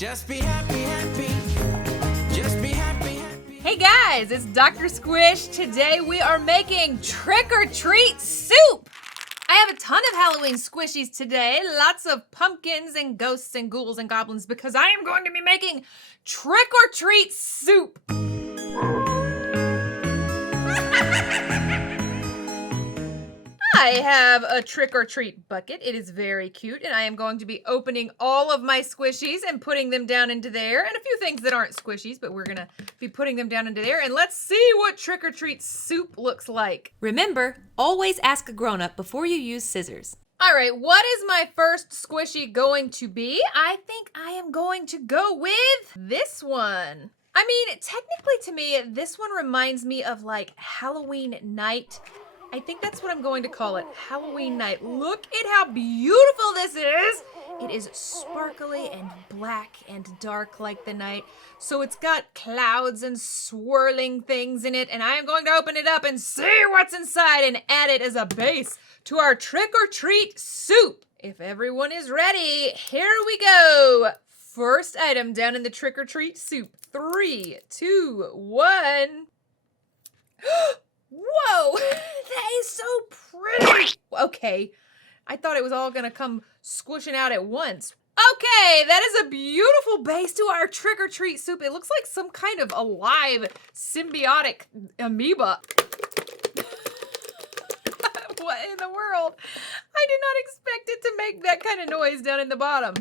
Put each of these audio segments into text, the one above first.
Just be happy, happy. Just be happy, happy. Hey guys, it's Dr. Squish. Today we are making trick-or-treat soup. I have a ton of Halloween squishies today, lots of pumpkins and ghosts and ghouls and goblins because I am going to be making trick-or-treat soup. I have a trick-or-treat bucket. It is very cute, and I am going to be opening all of my squishies and putting them down into there, and a few things that aren't squishies, but we're gonna be putting them down into there, and let's see what trick-or-treat soup looks like. Remember, always ask a grown-up before you use scissors. All right, what is my first squishy going to be? I think I am going to go with this one. I mean, technically to me, this one reminds me of like Halloween night. I think that's what I'm going to call it, Halloween night. Look at how beautiful this is. It is sparkly and black and dark like the night. So it's got clouds and swirling things in it, and I am going to open it up and see what's inside and add it as a base to our trick-or-treat soup. If everyone is ready, here we go. First item down in the trick-or-treat soup. 3, 2, 1. Whoa, that is so pretty. Okay, I thought it was all gonna come squishing out at once. Okay, that is a beautiful base to our trick-or-treat soup. It looks like some kind of alive symbiotic amoeba. What in the world? I did not expect it to make that kind of noise down in the bottom.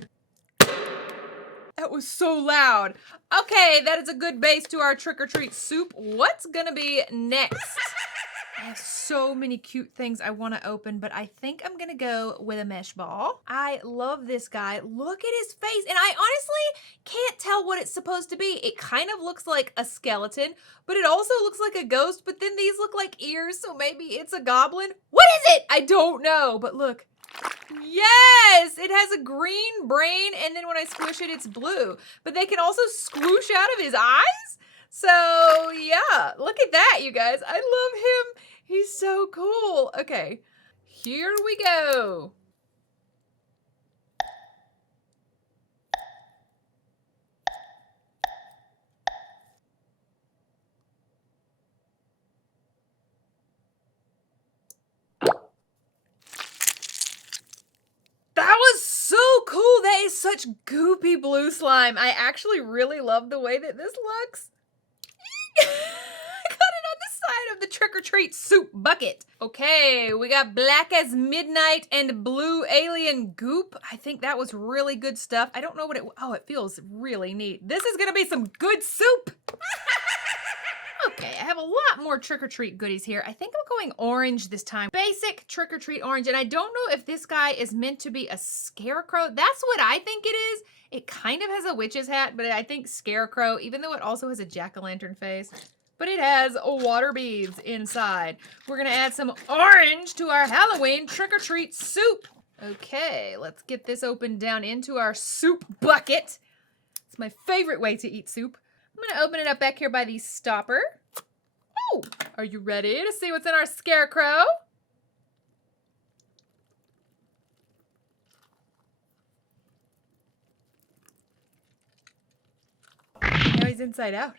That was so loud. Okay, that is a good base to our trick-or-treat soup. What's gonna be next? I have so many cute things I want to open, but I think I'm gonna go with a mesh ball. I love this guy. Look at his face, and I honestly can't tell what it's supposed to be. It kind of looks like a skeleton, but it also looks like a ghost, but then these look like ears, so maybe it's a goblin. What is it? I don't know, but look. Yes, it has a green brain, and then when I squish it, it's blue. But they can also squoosh out of his eyes. So yeah, look at that, you guys. I love him. He's so cool. Okay, here we go. That was so cool. That is such goopy blue slime. I actually really love the way that this looks. I got it on the side of the trick-or-treat soup bucket. Okay, we got black as midnight and blue alien goop. I think that was really good stuff. I don't know what it feels really neat. This is gonna be some good soup. Okay, I have a lot more trick-or-treat goodies here. I think I'm going orange this time. Basic trick-or-treat orange, and I don't know if this guy is meant to be a scarecrow. That's what I think it is. It kind of has a witch's hat, but I think scarecrow, even though it also has a jack-o'-lantern face. But it has water beads inside. We're gonna add some orange to our Halloween trick-or-treat soup. Okay, let's get this opened down into our soup bucket. It's my favorite way to eat soup. I'm gonna open it up back here by the stopper. Oh, are you ready to see what's in our scarecrow? Now he's inside out.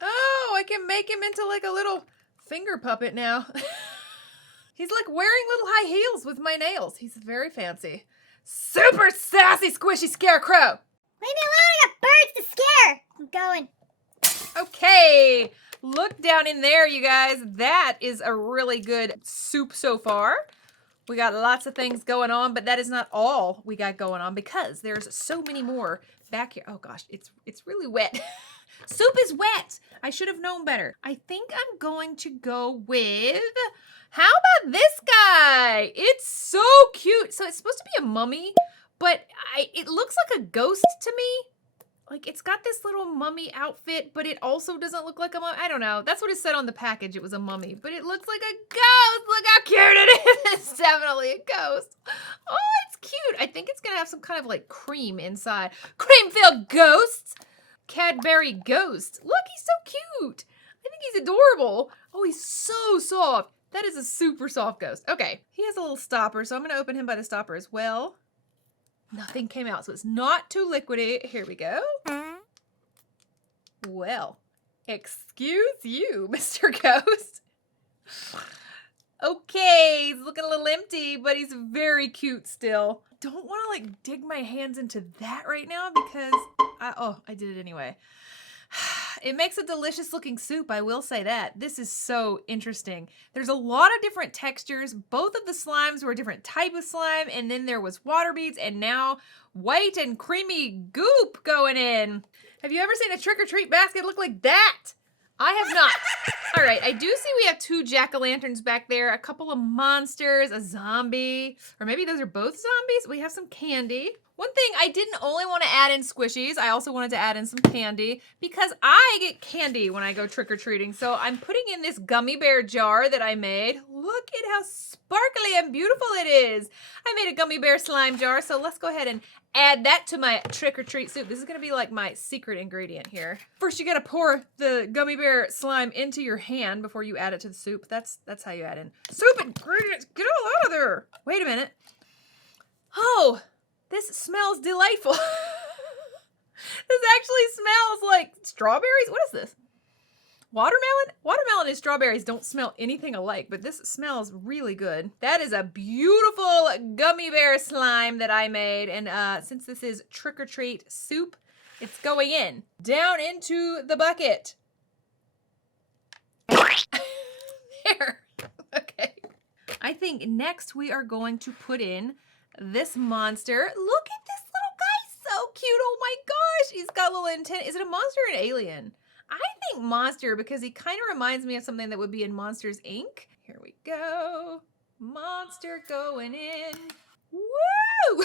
Oh, I can make him into like a little finger puppet now. He's like wearing little high heels with my nails. He's very fancy. Super sassy squishy scarecrow. Leave me alone, I got birds to scare. I'm going. Okay, look down in there, you guys. That is a really good soup so far. We got lots of things going on, but that is not all we got going on because there's so many more back here. Oh gosh, it's really wet. Soup is wet. I should have known better. I think I'm going to go with, how about this guy? It's so cute. So it's supposed to be a mummy, but it looks like a ghost to me. Like, it's got this little mummy outfit, but it also doesn't look like a mummy. I don't know. That's what it said on the package. It was a mummy, but it looks like a ghost. Look how cute it is. It's definitely a ghost. Oh, it's cute. I think it's going to have some kind of, like, cream inside. Cream-filled ghosts. Cadbury ghost. Look, he's so cute. I think he's adorable. Oh, he's so soft. That is a super soft ghost. Okay, he has a little stopper, so I'm going to open him by the stopper as well. Nothing came out, so it's not too liquidy. Here we go. Well, excuse you, Mr. Ghost. Okay, he's looking a little empty, but he's very cute still. Don't want to like dig my hands into that right now because I did it anyway. It makes a delicious looking soup, I will say that. This is so interesting. There's a lot of different textures. Both of the slimes were a different type of slime, and then there was water beads, and now white and creamy goop going in. Have you ever seen a trick-or-treat basket look like that? I have not. All right, I do see we have 2 jack-o'-lanterns back there, a couple of monsters, a zombie, or maybe those are both zombies. We have some candy. One thing, I didn't only want to add in Squishies, I also wanted to add in some candy because I get candy when I go trick-or-treating. So I'm putting in this gummy bear jar that I made. Look at how sparkly and beautiful it is. I made a gummy bear slime jar, so let's go ahead and add that to my trick-or-treat soup. This is gonna be like my secret ingredient here. First, you gotta pour the gummy bear slime into your hand before you add it to the soup. That's how you add in soup ingredients. Get all out of there. Wait a minute. Oh, this smells delightful. This actually smells like strawberries. What is this? Watermelon? Watermelon and strawberries don't smell anything alike, but this smells really good. That is a beautiful gummy bear slime that I made. And since this is trick-or-treat soup, it's going in. Down into the bucket. There. Okay. I think next we are going to put in this monster. Look at this little guy, so cute. Oh my gosh, he's got a little antenna. Is it a monster or an alien? I think monster because he kind of reminds me of something that would be in Monsters, Inc. Here we go. Monster going in. Woo!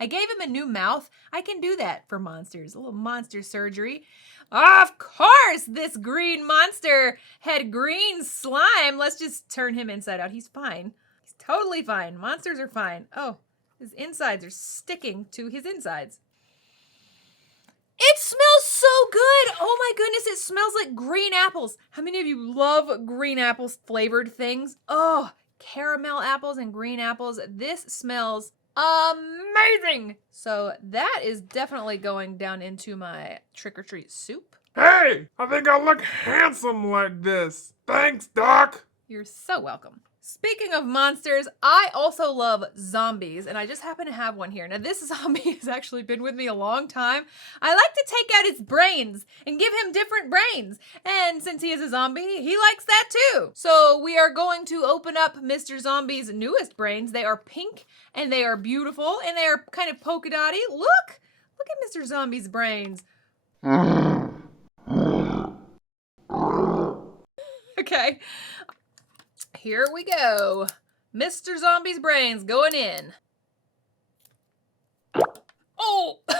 I gave him a new mouth. I can do that for monsters. A little monster surgery. Of course, this green monster had green slime. Let's just turn him inside out. He's fine. He's totally fine. Monsters are fine. Oh, his insides are sticking to his insides. It smells so good. Oh my goodness, it smells like green apples. How many of you love green apples flavored things? Oh, caramel apples and green apples. This smells amazing. So that is definitely going down into my trick-or-treat soup. Hey, I think I look handsome like this. Thanks, Doc. You're so welcome. Speaking of monsters, I also love zombies, and I just happen to have one here. Now, this zombie has actually been with me a long time. I like to take out his brains and give him different brains. And since he is a zombie, he likes that too. So we are going to open up Mr. Zombie's newest brains. They are pink, and they are beautiful, and they are kind of polka dotty. Look at Mr. Zombie's brains. Okay. Here we go. Mr. Zombie's brains going in. Oh! That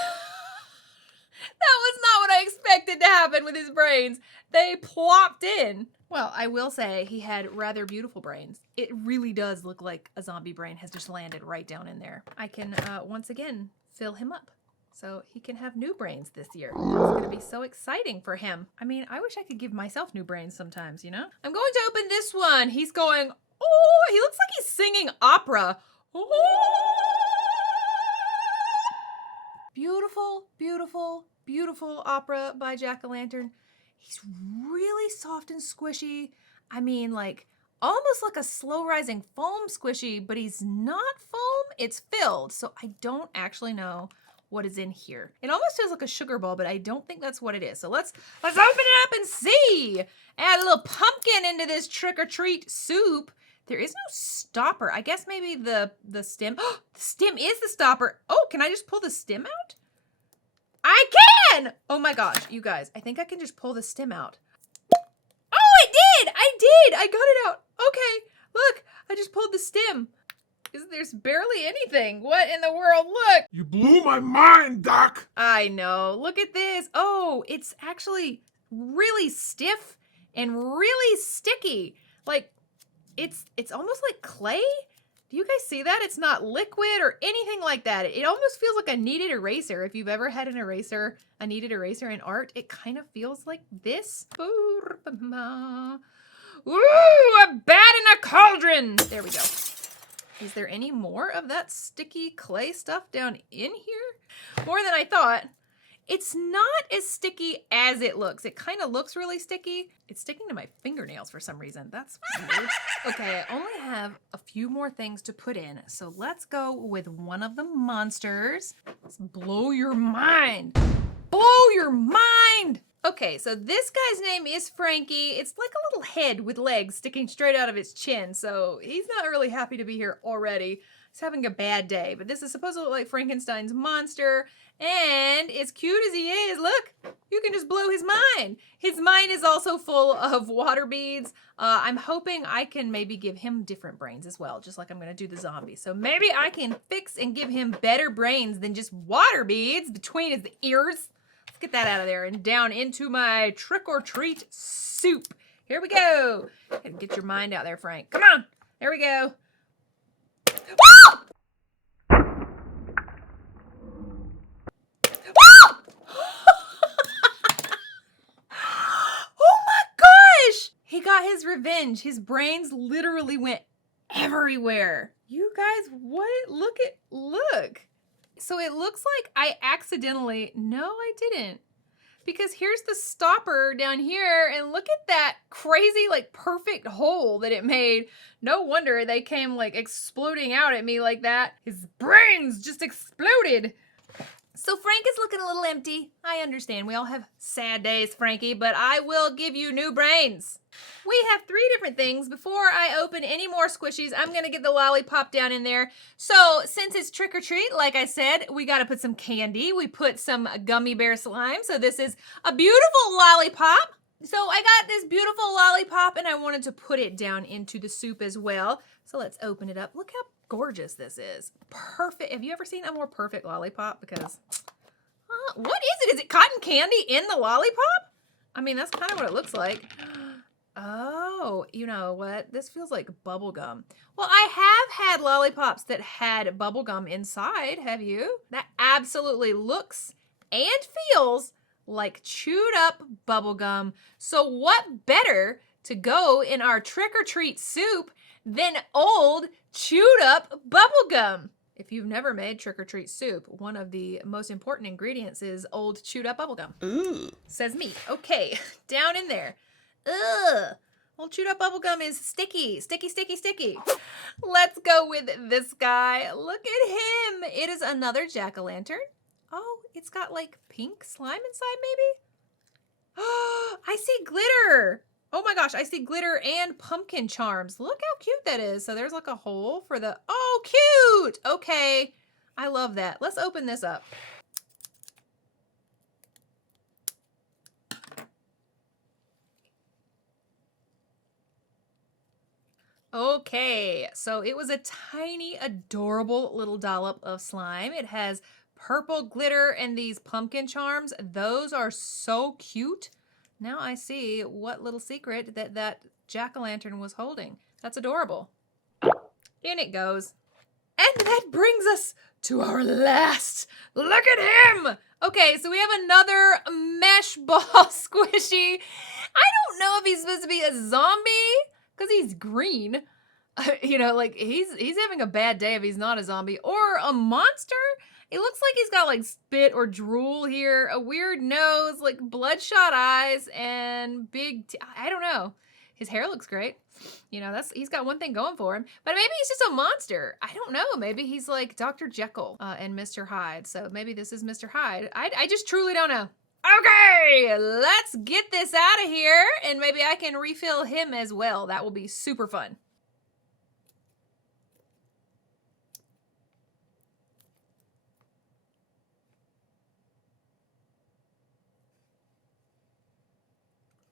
was not what I expected to happen with his brains. They plopped in. Well, I will say he had rather beautiful brains. It really does look like a zombie brain has just landed right down in there. I can, once again, fill him up. So he can have new brains this year. It's going to be so exciting for him. I mean, I wish I could give myself new brains sometimes, you know? I'm going to open this one. He's going, oh, he looks like he's singing opera. Oh. Beautiful, beautiful, beautiful opera by Jack-o'-lantern. He's really soft and squishy. I mean, like, almost like a slow rising foam squishy, but he's not foam. It's filled, so I don't actually know what is in here. It almost feels like a sugar ball, but I don't think that's what it is. So let's open it up and see. Add a little pumpkin into this trick-or-treat soup. There is no stopper. I guess maybe the stem. Oh, the stem is the stopper. Oh, can I just pull the stem out? I can! Oh my gosh, you guys. I think I can just pull the stem out. Oh, it did! I did! I got it out. Okay, look. I just pulled the stem. There's barely anything. What in the world? Look! You blew my mind, Doc. I know. Look at this. Oh, it's actually really stiff and really sticky. Like, it's almost like clay. Do you guys see that? It's not liquid or anything like that. It almost feels like a kneaded eraser. If you've ever had a kneaded eraser in art, it kind of feels like this. Ooh, a bat in a cauldron. There we go. Is there any more of that sticky clay stuff down in here? More than I thought. It's not as sticky as it looks. It kind of looks really sticky. It's sticking to my fingernails for some reason. That's weird. Okay, I only have a few more things to put in. So let's go with one of the monsters. Let's blow your mind. Blow your mind! Okay, so this guy's name is Frankie. It's like a little head with legs sticking straight out of its chin. So he's not really happy to be here already. He's having a bad day. But this is supposed to look like Frankenstein's monster. And as cute as he is, look, you can just blow his mind. His mind is also full of water beads. I'm hoping I can maybe give him different brains as well, just like I'm gonna do the zombie. So maybe I can fix and give him better brains than just water beads between his ears. Let's get that out of there and down into my trick-or-treat soup. Here we go. Get your mind out there, Frank. Come on. There we go. Woo! He got his revenge. His brains literally went everywhere. You guys, look. So it looks like I accidentally, no, I didn't. Because here's the stopper down here, and look at that crazy, like, perfect hole that it made. No wonder they came, like, exploding out at me like that. His brains just exploded. So Frank is looking a little empty. I understand. We all have sad days, Frankie, but I will give you new brains. We have 3 different things. Before I open any more Squishies, I'm going to get the lollipop down in there. So since it's trick or treat, like I said, we got to put some candy. We put some gummy bear slime. So this is a beautiful lollipop. So I got this beautiful lollipop and I wanted to put it down into the soup as well. So let's open it up. Look how gorgeous this is. Perfect. Have you ever seen a more perfect lollipop? Because, what is it? Is it cotton candy in the lollipop? I mean, that's kind of what it looks like. Oh, you know what? This feels like bubble gum. Well, I have had lollipops that had bubble gum inside. Have you? That absolutely looks and feels like chewed up bubble gum. So what better to go in our trick-or-treat soup than old chewed up bubble gum? If you've never made trick-or-treat soup, one of the most important ingredients is old chewed up bubble gum. Ooh. Says me. Okay, down in there. Ugh. Old chewed up bubble gum is sticky. Sticky, sticky, sticky. Let's go with this guy. Look at him. It is another jack-o'-lantern. Oh, it's got like pink slime inside maybe? Oh, I see glitter. Oh my gosh, I see glitter and pumpkin charms. Look how cute that is. So there's like a hole for the, oh, cute. Okay, I love that. Let's open this up. Okay, so it was a tiny, adorable little dollop of slime. It has purple glitter and these pumpkin charms. Those are so cute. Now I see what little secret that jack-o'-lantern was holding. That's adorable. In it goes. And that brings us to our last. Look at him! Okay, so we have another mesh ball squishy. I don't know if he's supposed to be a zombie, because he's green. You know, like, he's having a bad day if he's not a zombie. Or a monster? It looks like he's got, like, spit or drool here, a weird nose, like, bloodshot eyes, and big I don't know. His hair looks great. You know, he's got one thing going for him. But maybe he's just a monster. I don't know. Maybe he's like Dr. Jekyll and Mr. Hyde. So maybe this is Mr. Hyde. I just truly don't know. Okay, let's get this out of here, and maybe I can refill him as well. That will be super fun.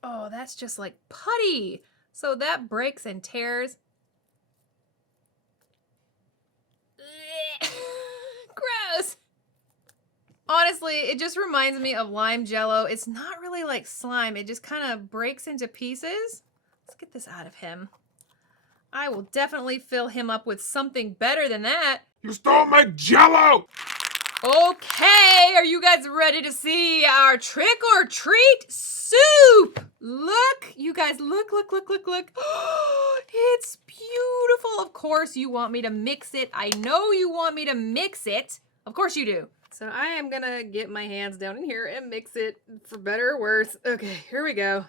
Oh, that's just like putty. So that breaks and tears. Gross. Honestly, it just reminds me of lime jello. It's not really like slime. It just kind of breaks into pieces. Let's get this out of him. I will definitely fill him up with something better than that. You stole my jello! Okay, are you guys ready to see our trick or treat soup? Look, you guys, look. It's beautiful. Of course you want me to mix it. I know you want me to mix it. Of course you do. So I am gonna get my hands down in here and mix it for better or worse. Okay, here we go.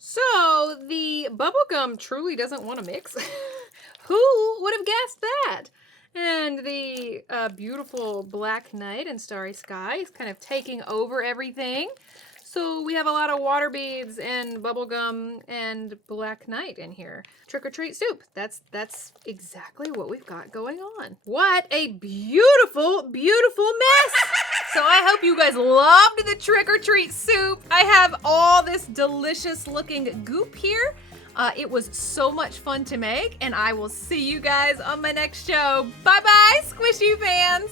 So the bubblegum truly doesn't want to mix. Who would have guessed that? And the beautiful black night and starry sky is kind of taking over everything. So we have a lot of water beads and bubblegum and black night in here. Trick or treat soup. That's exactly what we've got going on. What a beautiful, beautiful mess. So I hope you guys loved the trick or treat soup. I have all this delicious looking goop here. It was so much fun to make, and I will see you guys on my next show. Bye-bye, Squishy fans.